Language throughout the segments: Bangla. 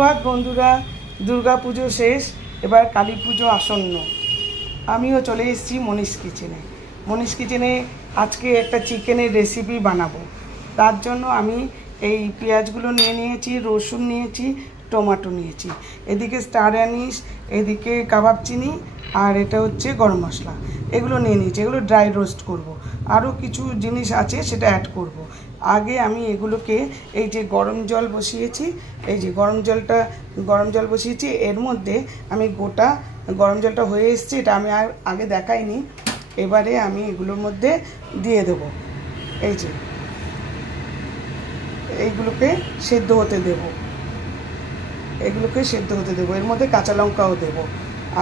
সুপ্রভাত বন্ধুরা, দুর্গা পুজো শেষ, এবার কালী পুজো আসন্ন। আমিও চলে এসেছি মনীষ কিচেনে। আজকে একটা চিকেনের রেসিপি বানাবো। তার জন্য আমি এই পেঁয়াজগুলো নিয়ে নিয়েছি, রসুন নিয়েছি, টমেটো নিয়েছি, এদিকে স্টার অ্যানিস, এদিকে কাবাব চিনি, আর এটা হচ্ছে গরম মশলা। এগুলো নিয়ে নিয়েছি, এগুলো ড্রাই রোস্ট করব। আরও কিছু জিনিস আছে সেটা অ্যাড করব। আগে আমি এগুলোকে এই যে গরম জল বসিয়েছি, এই যে গরম জল বসিয়েছি, এর মধ্যে আমি গোটা গরম জলটা হয়ে এসছে, এটা আমি আর আগে দেখাইনি। এবারে আমি এগুলোর মধ্যে দিয়ে দেব। এই যে এইগুলোকে সেদ্ধ হতে দেব, এর মধ্যে কাঁচা লঙ্কাও দেব।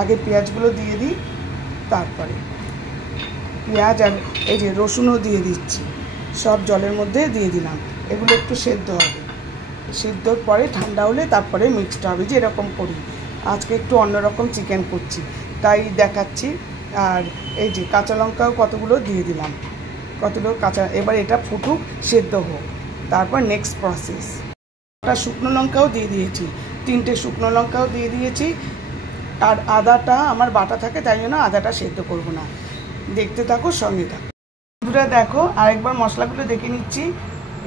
আগে পেঁয়াজগুলো দিয়ে দিই, তারপরে পেঁয়াজ আর এই যে রসুনও দিয়ে দিচ্ছি, সব জলের মধ্যে দিয়ে দিলাম। এগুলো একটু সেদ্ধ হবে, সেদ্ধর পরে ঠান্ডা হলে তারপরে মিক্সড হবে, যে এরকম করি। আজকে একটু অন্যরকম চিকেন করছি তাই দেখাচ্ছি। আর এই যে কাঁচা লঙ্কাও কতগুলো দিয়ে দিলাম, কতগুলো কাঁচা। এবার এটা ফুটুক, সেদ্ধ হোক, তারপর নেক্সট প্রসেস। একটা শুকনো লঙ্কাও দিয়ে দিয়েছি, 3টে শুকনো লঙ্কাও দিয়ে দিয়েছি। আর আদাটা আমার বাটা থাকে, তাই জন্য আদাটা সেদ্ধ করব না। দেখতে থাকো, সঙ্গে থাকো। বন্ধুরা দেখো, আরেকবার মশলাগুলো দেখে নিচ্ছি।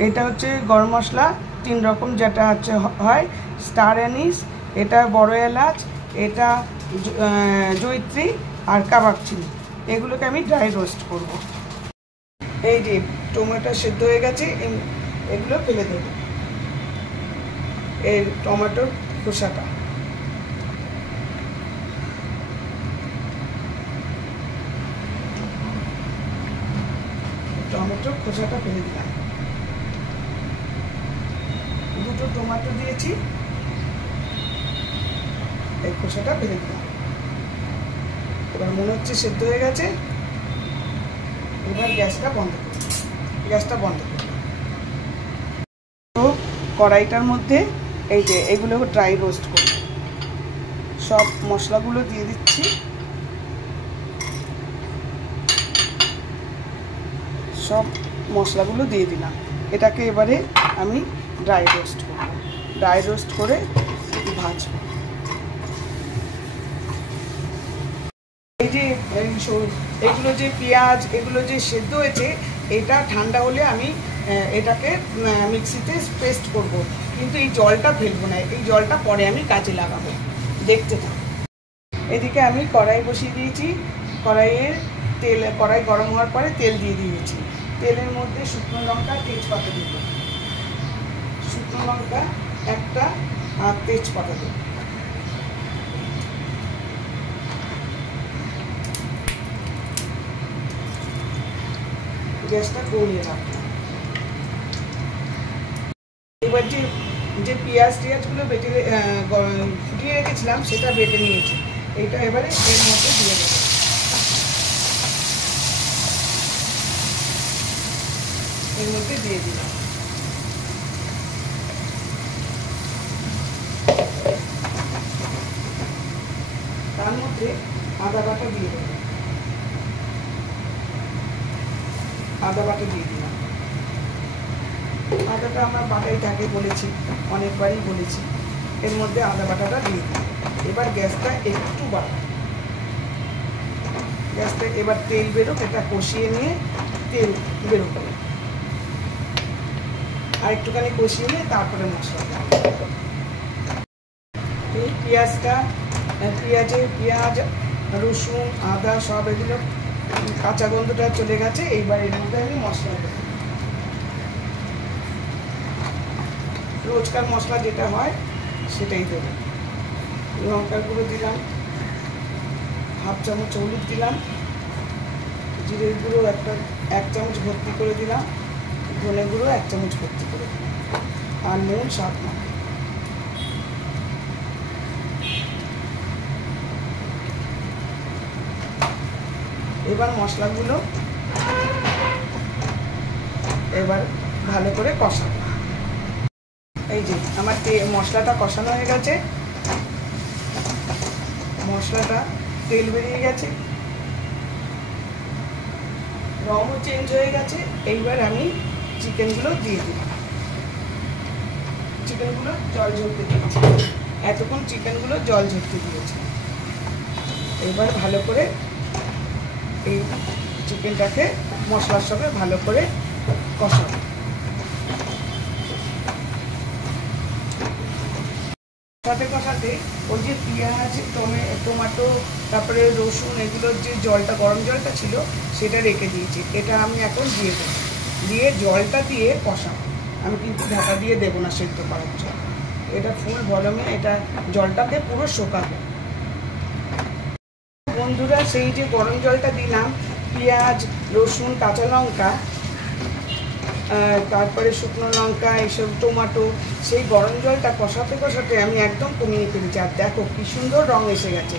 এটা হচ্ছে গরম মশলা 3 রকম, যেটা হচ্ছে হয় স্টার অ্যানিস, এটা বড় এলাচ, এটা জয়িত্রী, আর কাবাব চিনি। এগুলোকে আমি ড্রাই রোস্ট করব। এই যে টমেটো সেদ্ধ হয়ে গেছে, এগুলো ফেলে দেব। এই টমেটোর খোসাটা, টমেটোর খোসাটা ফেলে দিলাম। 2টো টমেটো দিয়েছি, এই খোসাটা ফেলে দিলাম। এবার মনে হচ্ছে সেদ্ধ হয়ে গেছে। এবার গ্যাসটা বন্ধ করব। তো কড়াইটার মধ্যে এই যে এগুলো ড্রাই রোস্ট করব, সব মশলাগুলো দিয়ে দিচ্ছি। সব মশলাগুলো দিয়ে দিলাম। এটাকে এবারে আমি ড্রাই রোস্ট করে ভাজবো। এই যে এগুলো যে পেঁয়াজ, এগুলো যে সেদ্ধ হয়েছে, এটা ঠান্ডা হলে আমি এটাকে মিক্সিতে পেস্ট করব। কিন্তু এই জলটা ফেলবো না, এই জলটা পরে আমি কাজে লাগাবো। দেখতে থাকো। এদিকে আমি কড়াই বসিয়ে দিয়েছি। কড়াই গরম হওয়ার পরে তেল দিয়ে দিয়েছি। তেলের মধ্যে শুকনো লঙ্কা, তেজপাতা দেব। শুকনো লঙ্কা একটা আর তেজপাতা দেব। গ্যাসটা কমিয়ে রাখলাম। এবার যে পেঁয়াজগুলো ফুটিয়ে রেখেছিলাম, সেটা বেটে নিয়েছি। এইটা এবারে এর মধ্যে দিয়ে দেবো। এর মধ্যে দিয়ে দিলাম। তার মধ্যে আদা বাটা দিয়ে দিলাম। আদাটা আমার বাটাই থাকে বলেছি, অনেকবারই বলেছি। এর মধ্যে আদা বাটাটা দিয়ে দিই। এবার গ্যাসটা একটু বাড়াই। এবার তেল বেরোক, এটা কষিয়ে নিয়ে তেল বেরোবে। আর একটুখানি কষিয়ে নিয়ে তারপরে মশলাটা। এই পেঁয়াজ, রসুন, আদা সব এগুলো কাঁচা গন্ধটা চলে গেছে। এইবার এর মধ্যে আমি মশলা দেবো। রোজকার মশলা যেটা হয় সেটাই দেবো। লঙ্কার গুঁড়ো দিলাম, 1/2 চামচ হলুদ দিলাম, জিরের গুঁড়ো 1 চামচ ভর্তি করে দিলাম, ধনে গুঁড়ো 1 চামচ ভর্তি করে দিলাম, আর নুন স্বাদ মতো। এবার মশলাগুলো ভালো করে কষাবো। এই যে আমার মশলাটা কষানো হয়ে গেছে, মশলাটা তেল বেরিয়ে গেছে, রঙও চেঞ্জ হয়ে গেছে। এইবার আমি চিকেনগুলো দিয়ে দিলাম। চিকেনগুলো জল ঝরতে দিচ্ছি। এতক্ষণ চিকেনগুলো জল ঝরতে দিয়েছি। এবার ভালো করে এই চিকেনটাকে মশলার সঙ্গে ভালো করে কষাবো। কষাতে কষাতে ওই যে পেঁয়াজ, টমেটো, তারপরে রসুন, এগুলোর যে জলটা, গরম জলটা ছিল সেটা রেখে দিয়েছি। এটা আমি এখন দিয়ে দেবো, দিয়ে জলটা দিয়ে কষাবো। আমি কিন্তু ঢাকা দিয়ে দেবো না সেদ্ধ করার জল, এটা ফুল ভলমে এটা জলটাকে পুরো শোকাবো। বন্ধুরা, সেই যে গরম জলটা দিলাম, পেঁয়াজ, রসুন, কাঁচা লঙ্কা, তারপরে শুকনো লঙ্কা, এইসব টমেটো, সেই গরম জলটা কষাতে কষাতে আমি একদম কমিয়ে ফেলেছি। আর দেখো কি সুন্দর রং এসে গেছে।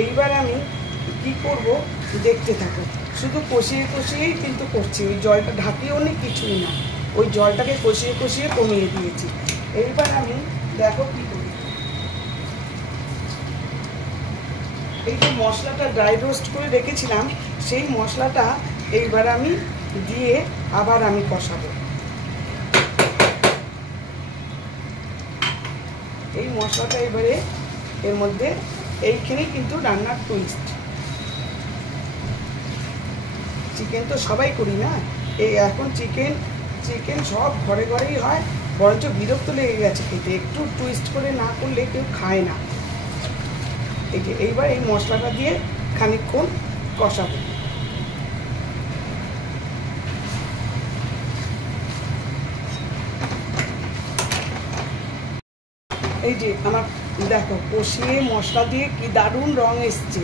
এইবার আমি কি করব দেখতে থাকো। শুধু কষিয়ে কষিয়েই কিন্তু করছি, ওই জলটা ঢাকিয়েও নি, কিছুই না, ওই জলটাকে কষিয়ে কষিয়ে কমিয়ে দিয়েছি। এইবার আমি দেখো কি করি, এই যে মশলাটা ড্রাই রোস্ট করে রেখেছিলাম সেই মশলাটা এইবার আমি দিয়ে আবার আমি কষাবো। এই মশলাটা এবারে এর মধ্যে, এইখানেই কিন্তু রান্নার টুইস্ট। চিকেন তো সবাই করি না, এই এখন চিকেন সব ঘরে ঘরেই হয়, বরঞ্চ বিরক্ত লেগে গেছে খেতে, একটু টুইস্ট করে না করলে কেউ খায় না। এই যে এইবার এই মশলাটা দিয়ে খানিকক্ষণ কষাবো। এই যে আমার দেখো কষিয়ে মশলা দিয়ে কি দারুণ রং এসছে,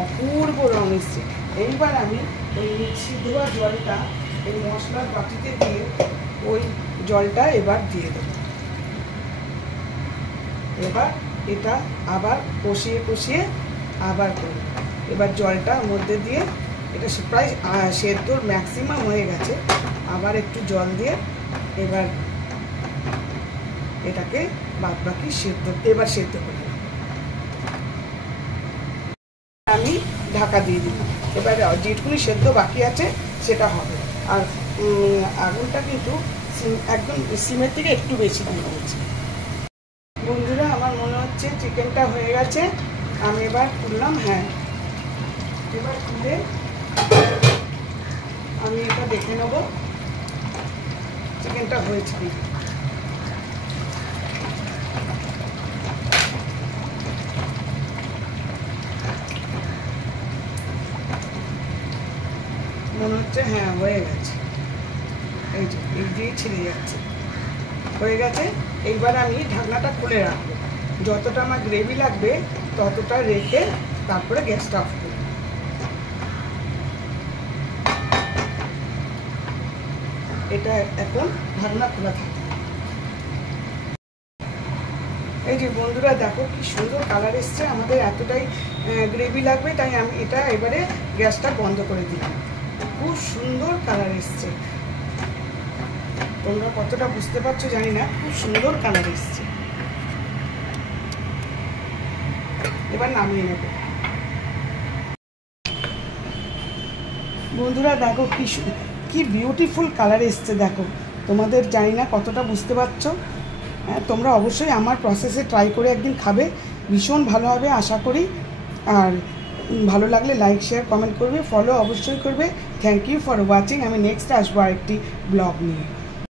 অপূর্ব রং এসছে। এইবার আমি ওই মিক্সি ধোয়া জলটা এই মশলার বাটিতে দিয়ে ওই জলটা এবার দিয়ে দেবো। এবার এটা আবার কষিয়ে কষিয়ে আবার করব। এবার জলটা মধ্যে দিয়ে, এটা প্রায় সেদ্ধর ম্যাক্সিমাম হয়ে গেছে, আবার একটু জল দিয়ে এবার এটাকে বাদ বাকি এবার সেদ্ধ করে আমি ঢাকা দিয়ে দিলাম। এবার যেটুকুনি সেদ্ধ বাকি আছে সেটা হবে। আর আগুনটা কিন্তু একদম সিমের থেকে একটু বেশি দিয়ে দিয়েছি। বন্ধুরা, আমার মনে হচ্ছে চিকেনটা হয়ে গেছে, আমি এবার তুললাম। হ্যাঁ, এবার তুলে আমি এটা দেখে নেব চিকেনটা হয়েছে কি। মনে হচ্ছে হ্যাঁ হয়ে গেছে, এই যে এই দিয়ে ছিঁড়ে যাচ্ছে, হয়ে গেছে। এইবার আমি ঢাকনাটা খুলে রাখবো, যতটা আমার গ্রেভি লাগবে ততটা রেখে তারপরে গ্যাসটা অফ করব। এটা এখন ঢাকনা খোলা থাকে। এই যে বন্ধুরা দেখো কি সুন্দর কালার এসছে, আমাদের এতটাই গ্রেভি লাগবে, তাই আমি এটা এবারে গ্যাসটা বন্ধ করে দিলাম। খুব সুন্দর কালার এসছে, তোমরা কতটা বুঝতে পারছো জানি না, খুব সুন্দর কালার এসছে। এবার নামিয়ে নেব। বন্ধুরা দেখো কি বিউটিফুল কালার এসছে, দেখো তোমাদের জানি না কতটা বুঝতে পারছো। হ্যাঁ, তোমরা অবশ্যই আমার প্রসেসে ট্রাই করে একদিন খাবে, ভীষণ ভালো হবে আশা করি। আর ভালো লাগলে লাইক, শেয়ার, কমেন্ট করবে, ফলো অবশ্যই করবে। Thank you for watching. আমি নেক্সট আসবো আরেকটি ব্লগ নিয়ে।